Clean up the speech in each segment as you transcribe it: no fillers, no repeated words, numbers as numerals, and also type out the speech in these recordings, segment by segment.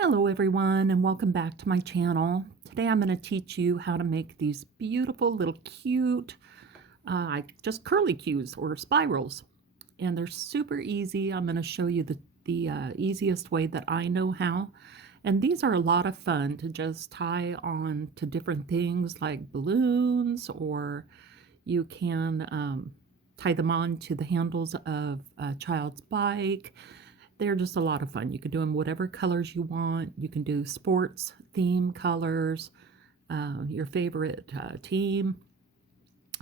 Hello everyone and welcome back to my channel. Today I'm going to teach you how to make these beautiful little cute just curly cues or spirals, and they're super easy. I'm going to show you the easiest way that I know how, and these are a lot of fun to just tie on to different things like balloons, or you can tie them on to the handles of a child's bike. They're just a lot of fun. You can do them whatever colors you want. You can do sports theme colors, your favorite team.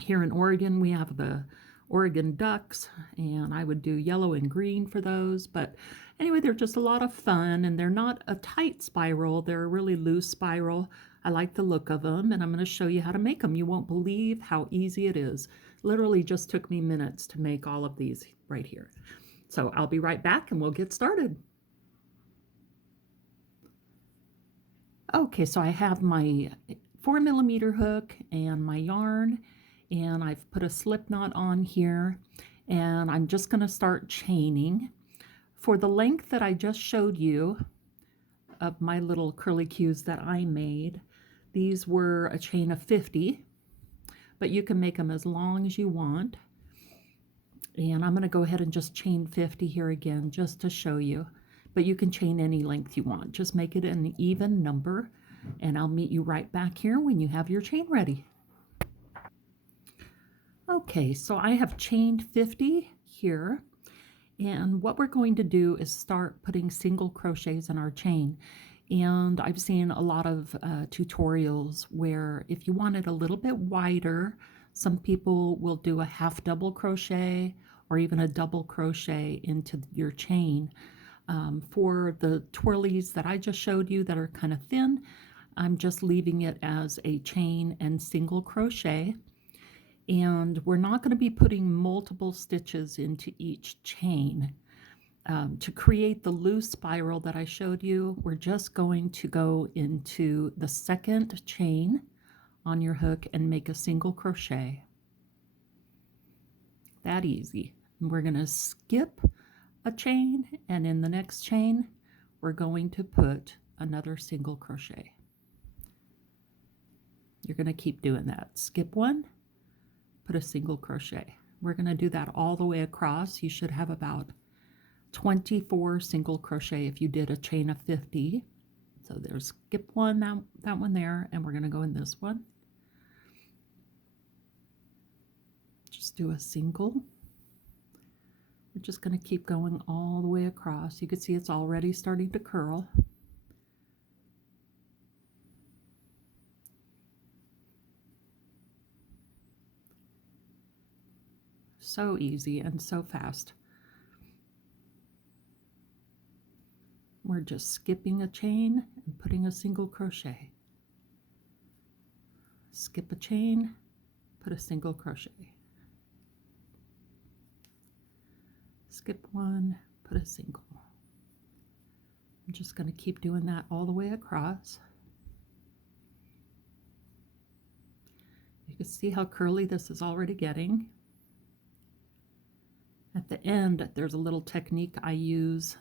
Here in Oregon, we have the Oregon Ducks, and I would do yellow and green for those. But anyway, they're just a lot of fun, and they're not a tight spiral. They're a really loose spiral. I like the look of them, and I'm going to show you how to make them. You won't believe how easy it is. Literally just took me minutes to make all of these right here. So I'll be right back and we'll get started. Okay, so I have my 4mm hook and my yarn, and I've put a slip knot on here, and I'm just going to start chaining. For the length that I just showed you of my little curly cues that I made, these were a chain of 50, but you can make them as long as you want. And I'm going to go ahead and just chain 50 here again just to show you. But you can chain any length you want. Just make it an even number. And I'll meet you right back here when you have your chain ready. Okay, so I have chained 50 here. And what we're going to do is start putting single crochets in our chain. And I've seen a lot of tutorials where if you want it a little bit wider, some people will do a half double crochet or even a double crochet into your chain. For the twirlies that I just showed you that are kind of thin, I'm just leaving it as a chain and single crochet. And we're not going to be putting multiple stitches into each chain. To create the loose spiral that I showed you, we're just going to go into the second chain on your hook and make a single crochet. That easy. And we're going to skip a chain, and in the next chain we're going to put another single crochet. You're going to keep doing that. Skip one, put a single crochet. We're going to do that all the way across. You should have about 24 single crochet if you did a chain of 50. So there's skip one, that one there, and we're going to go in this one. Just do a single. We're just going to keep going all the way across. You can see it's already starting to curl. So easy and so fast. We're just skipping a chain and putting a single crochet. Skip a chain, put a single crochet. Skip one, put a single. I'm just going to keep doing that all the way across. You can see how curly this is already getting. At the end, there's a little technique I use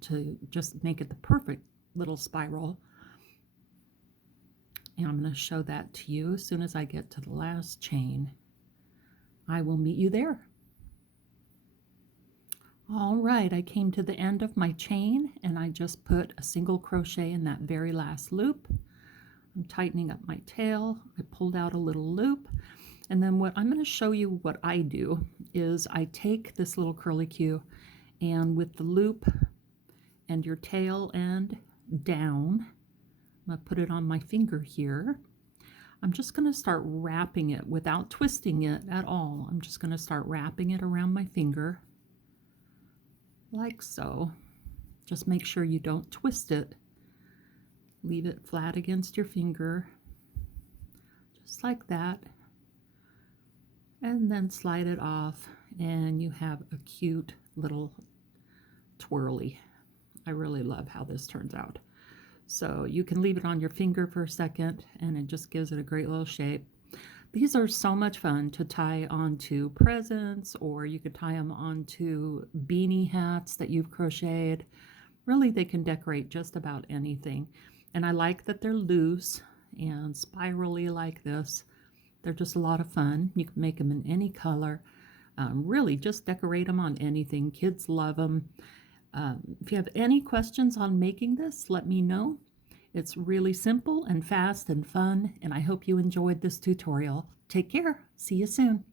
to just make it the perfect little spiral. And I'm going to show that to you as soon as I get to the last chain. I will meet you there. All right, I came to the end of my chain and I just put a single crochet in that very last loop. I'm tightening up my tail. I pulled out a little loop. And then what I'm going to show you what I do is I take this little curly cue, and with the loop and your tail end down, I'm going to put it on my finger here. I'm just going to start wrapping it without twisting it at all. I'm just going to start wrapping it around my finger like so. Just make sure you don't twist it. Leave it flat against your finger, just like that. And then slide it off, and you have a cute little twirly. I really love how this turns out. So you can leave it on your finger for a second, and it just gives it a great little shape. These are so much fun to tie onto presents, or you could tie them onto beanie hats that you've crocheted. Really, they can decorate just about anything. And I like that they're loose and spirally like this. They're just a lot of fun. You can make them in any color. Really, just decorate them on anything. Kids love them. If you have any questions on making this, let me know. It's really simple and fast and fun, and I hope you enjoyed this tutorial. Take care. See you soon.